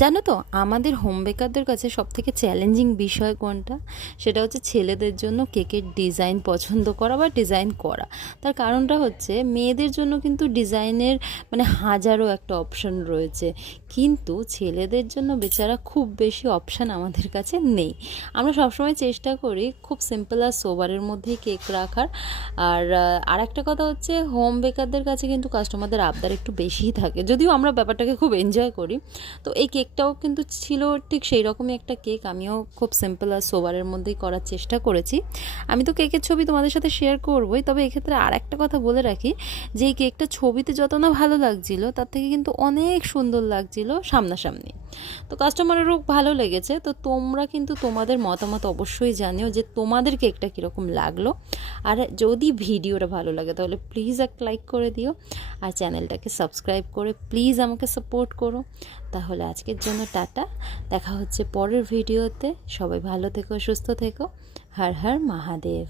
জানো তো আমাদের হোম বেকারদের কাছে সবথেকে চ্যালেঞ্জিং বিষয় কোনটা? সেটা হচ্ছে ছেলেদের জন্য কেকের ডিজাইন পছন্দ করা বা ডিজাইন করা। তার কারণটা হচ্ছে মেয়েদের জন্য কিন্তু ডিজাইনের হাজারো একটা অপশন রয়েছে, কিন্তু ছেলেদের জন্য বেচারা খুব বেশি অপশান আমাদের কাছে নেই। আমরা সবসময় চেষ্টা করি খুব সিম্পল আর সোবারের মধ্যেই কেক রাখার। আর একটা কথা হচ্ছে হোম বেকারদের কাছে কিন্তু কাস্টমারদের আবদার একটু বেশিই থাকে, যদিও আমরা ব্যাপারটাকে খুব এনজয় করি। তো এই কেকটাও কিন্তু ছিল ঠিক সেই রকমই একটা কেক। আমিও খুব সিম্পল আর সোবারের মধ্যেই করার চেষ্টা করেছি। আমি তো কেকের ছবি তোমাদের সাথে শেয়ার করবোই, তবে এক্ষেত্রে আর একটা কথা বলে রাখি যে এই কেকটা ছবিতে যত না ভালো লাগছিল তার থেকে কিন্তু অনেক সুন্দর লাগছিল সামনাসামনি। তো কাস্টমারেরও ভালো লেগেছে। তো তোমরা কিন্তু তোমাদের মতামত অবশ্যই জানিও যে তোমাদের কেকটা কীরকম লাগলো। আর যদি ভিডিওটা ভালো লাগে তাহলে প্লিজ একটা লাইক করে দিও, আর চ্যানেলটাকে সাবস্ক্রাইব করে প্লিজ আমাকে সাপোর্ট করো। তাহলে আজকের জন্য টাটা, দেখা হচ্ছে পরের ভিডিওতে। সবাই ভালো থেকো, সুস্থ থেকো। হর হর মহাদেব।